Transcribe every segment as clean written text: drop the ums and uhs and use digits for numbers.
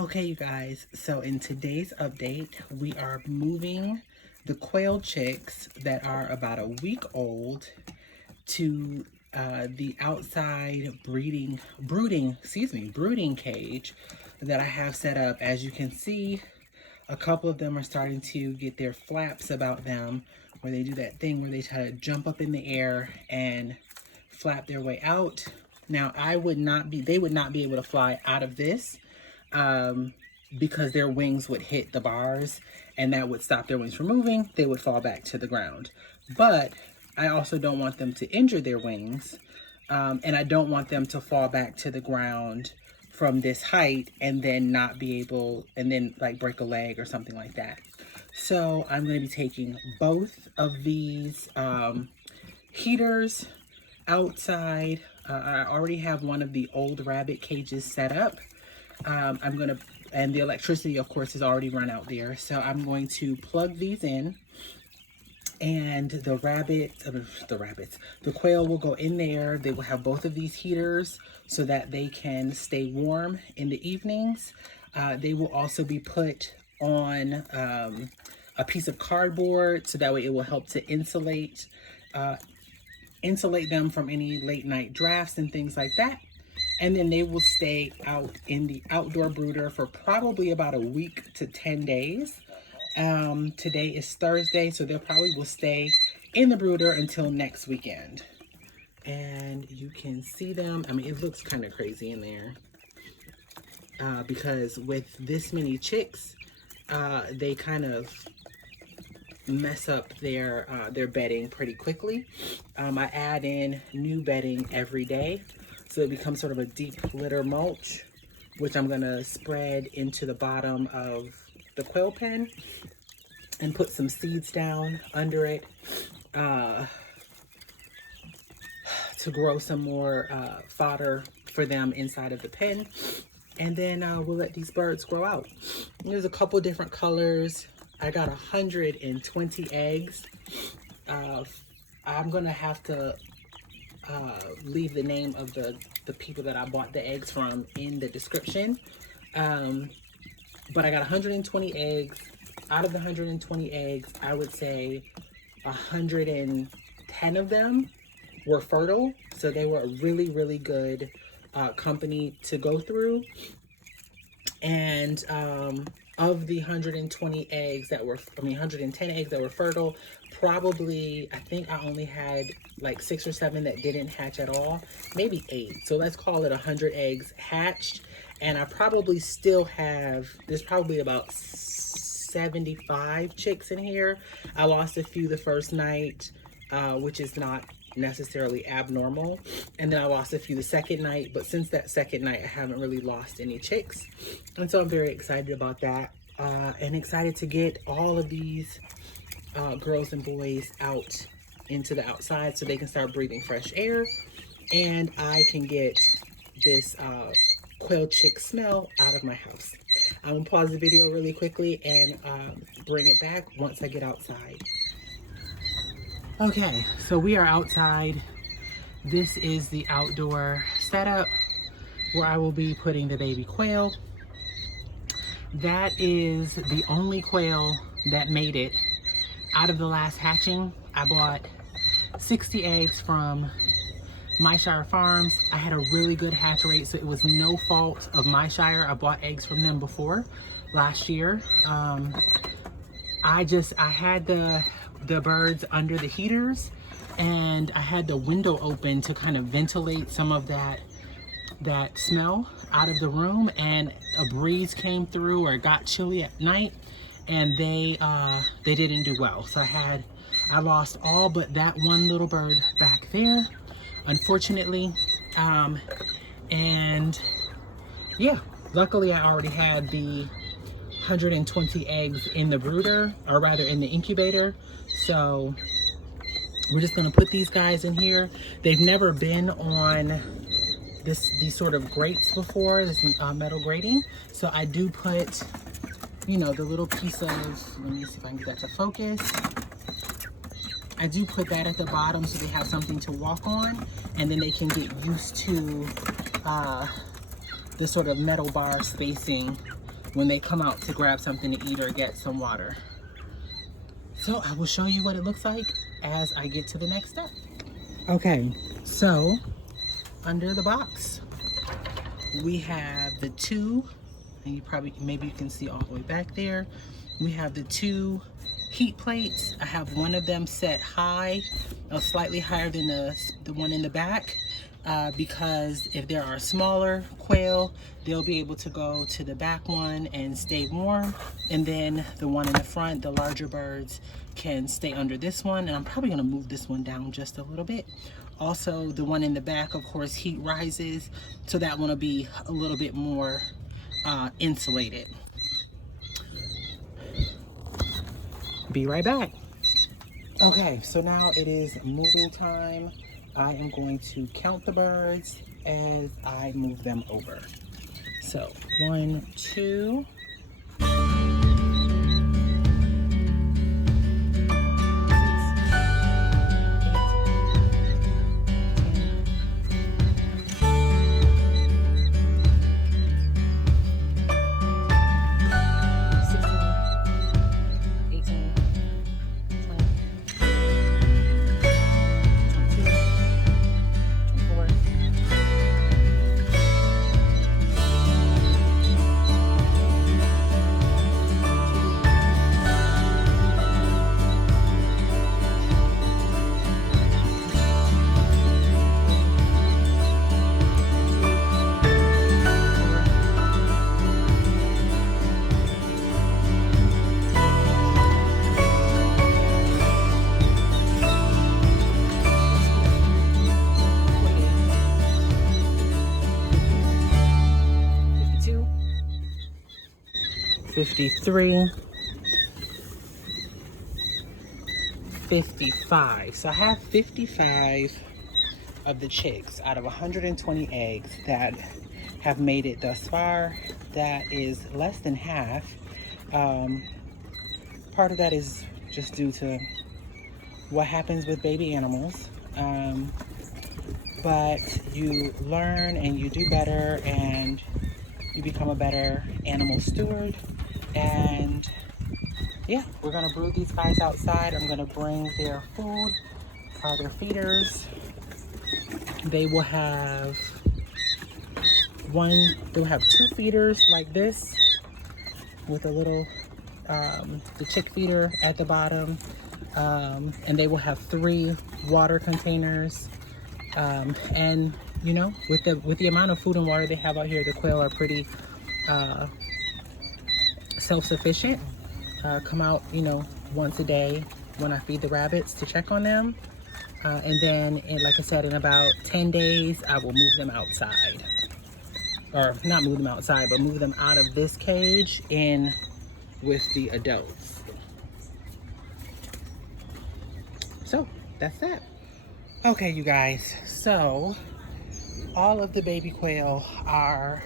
Okay, you guys, so in today's update, we are moving the quail chicks that are about a week old to the outside brooding cage that I have set up. As you can see, a couple of them are starting to get their flaps about them, where they do that thing where they try to jump up in the air and flap their way out. Now, they would not be able to fly out of this because their wings would hit the bars and that would stop their wings from moving. They would fall back to the ground. But I also don't want them to injure their wings, and I don't want them to fall back to the ground from this height and then not be able, and then like break a leg or something like that. So I'm going to be taking both of these heaters outside. I already have one of the old rabbit cages set up. And the electricity, of course, is already run out there. So I'm going to plug these in, and the quail will go in there. They will have both of these heaters so that they can stay warm in the evenings. They will also be put on a piece of cardboard so that way it will help to insulate them from any late night drafts and things like that. And then they will stay out in the outdoor brooder for probably about a week to 10 days. Today is Thursday, so they probably will stay in the brooder until next weekend. And you can see them. I mean, it looks kind of crazy in there because with this many chicks, they kind of mess up their bedding pretty quickly. I add in new bedding every day. So it becomes sort of a deep litter mulch, which I'm gonna spread into the bottom of the quail pen and put some seeds down under it to grow some more fodder for them inside of the pen. And then we'll let these birds grow out. There's a couple different colors. I got 120 eggs. I'm gonna have to leave the name of the people that I bought the eggs from in the description. But I got 120 eggs. Out of the 120 eggs, I would say 110 of them were fertile. So they were a really, really good company to go through. And of the 110 eggs that were fertile, probably, I think I only had like 6 or 7 that didn't hatch at all, maybe 8. So let's call it 100 eggs hatched. And I probably still have, there's probably about 75 chicks in here. I lost a few the first night, which is not necessarily abnormal. And then I lost a few the second night, but since that second night, I haven't really lost any chicks. And so I'm very excited about that, and excited to get all of these girls and boys out into the outside so they can start breathing fresh air, and I can get this quail chick smell out of my house. I'm gonna pause the video really quickly and bring it back once I get outside. Okay, so we are outside. This is the outdoor setup where I will be putting the baby quail. That is the only quail that made it out of the last hatching. I bought 60 eggs from My Shire Farms. I had a really good hatch rate, so it was no fault of My Shire. I bought eggs from them before last year. I had the birds under the heaters, and I had the window open to kind of ventilate some of that smell out of the room, and a breeze came through, or it got chilly at night, and they didn't do well. So I lost all but that one little bird back there, unfortunately. And yeah, luckily I already had the 120 eggs in the brooder, or rather in the incubator. So we're just gonna put these guys in here. They've never been on these sort of grates before, this metal grating. So I do put, you know, the little piece of, let me see if I can get that to focus. I do put that at the bottom so they have something to walk on, and then they can get used to the sort of metal bar spacing when they come out to grab something to eat or get some water. So I will show you what it looks like as I get to the next step. Okay, so under the box, we have the two, and maybe you can see all the way back there. We have the two heat plates. I have one of them set high, slightly higher than the one in the back, because if there are smaller quail, they'll be able to go to the back one and stay warm. And then the one in the front, the larger birds, can stay under this one. And I'm probably gonna move this one down just a little bit. Also, the one in the back, of course, heat rises, so that one will be a little bit more insulated. Be right back. Okay, so now it is moving time. I am going to count the birds as I move them over. So 1, 2. 53, 55. So I have 55 of the chicks out of 120 eggs that have made it thus far. That is less than half. Part of that is just due to what happens with baby animals. But you learn and you do better and you become a better animal steward. And yeah, we're gonna brood these guys outside. I'm gonna bring their food, their feeders. They will have they'll have 2 feeders like this with a little, the chick feeder at the bottom. And they will have 3 water containers. And you know, with the amount of food and water they have out here, the quail are pretty self-sufficient. Come out, you know, once a day when I feed the rabbits to check on them. And then, like I said, in about 10 days, I will move them outside. Or not move them outside, but move them out of this cage in with the adults. So, that's that. Okay, you guys, so all of the baby quail are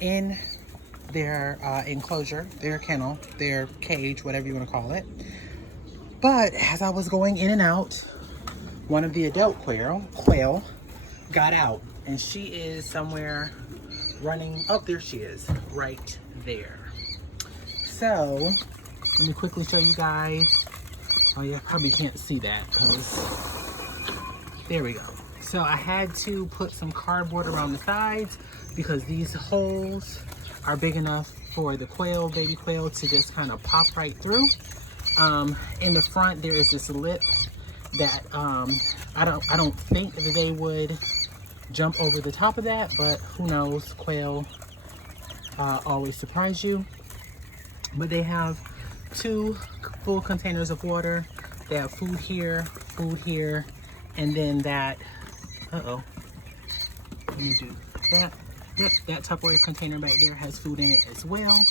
in their enclosure, their kennel, their cage, whatever you want to call it. But as I was going in and out, one of the adult quail got out, and she is somewhere running. Oh, there she is, right there. So let me quickly show you guys. Oh yeah, probably can't see that because there we go. So I had to put some cardboard around the sides because these holes are big enough for the quail, baby quail, to just kind of pop right through. In the front, there is this lip that I don't think that they would jump over the top of that, but who knows? Quail always surprise you. But they have 2 full containers of water. They have food here, and then that. Let me do that. Yep, that Tupperware container back there has food in it as well.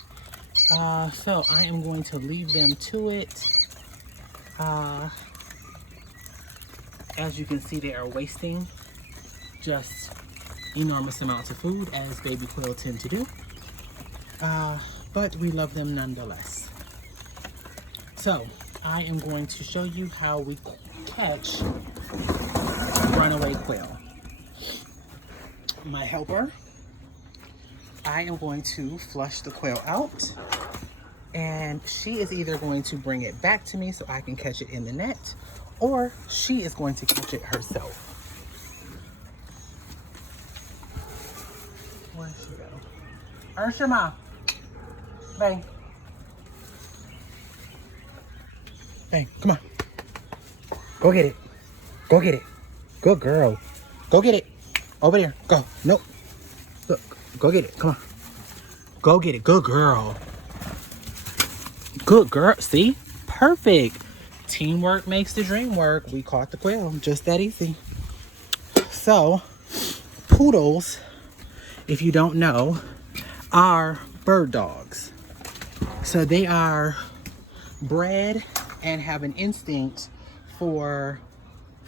So I am going to leave them to it. As you can see, they are wasting just enormous amounts of food, as baby quail tend to do. But we love them nonetheless. So I am going to show you how we catch runaway quail. My helper I am going to flush the quail out, and she is either going to bring it back to me so I can catch it in the net, or she is going to catch it herself. Where'd she go? Urshima, bang. Bang, come on. Go get it. Go get it. Good girl. Go get it. Over there. Go. Nope. Look. Go get it. Come on. Go get it. Good girl. Good girl. See? Perfect. Teamwork makes the dream work. We caught the quail. Just that easy. So, poodles, if you don't know, are bird dogs. So they are bred and have an instinct for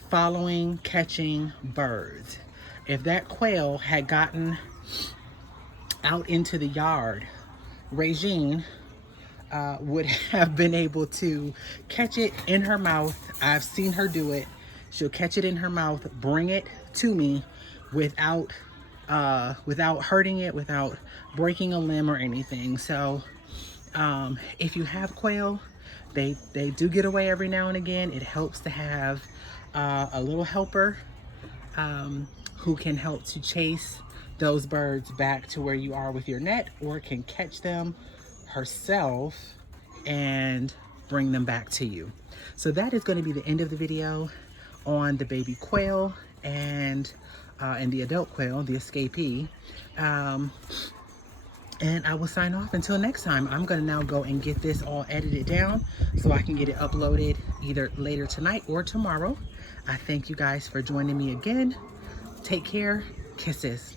following, catching birds. If that quail had gotten out into the yard, Regine would have been able to catch it in her mouth. I've seen her do it. She'll catch it in her mouth, bring it to me without hurting it, without breaking a limb or anything. So if you have quail, they do get away every now and again. It helps to have a little helper who can help to chase those birds back to where you are with your net, or can catch them herself and bring them back to you. So that is going to be the end of the video on the baby quail and the adult quail, the escapee. And I will sign off until next time. I'm going to now go and get this all edited down so I can get it uploaded either later tonight or tomorrow. I thank you guys for joining me again. Take care. Kisses.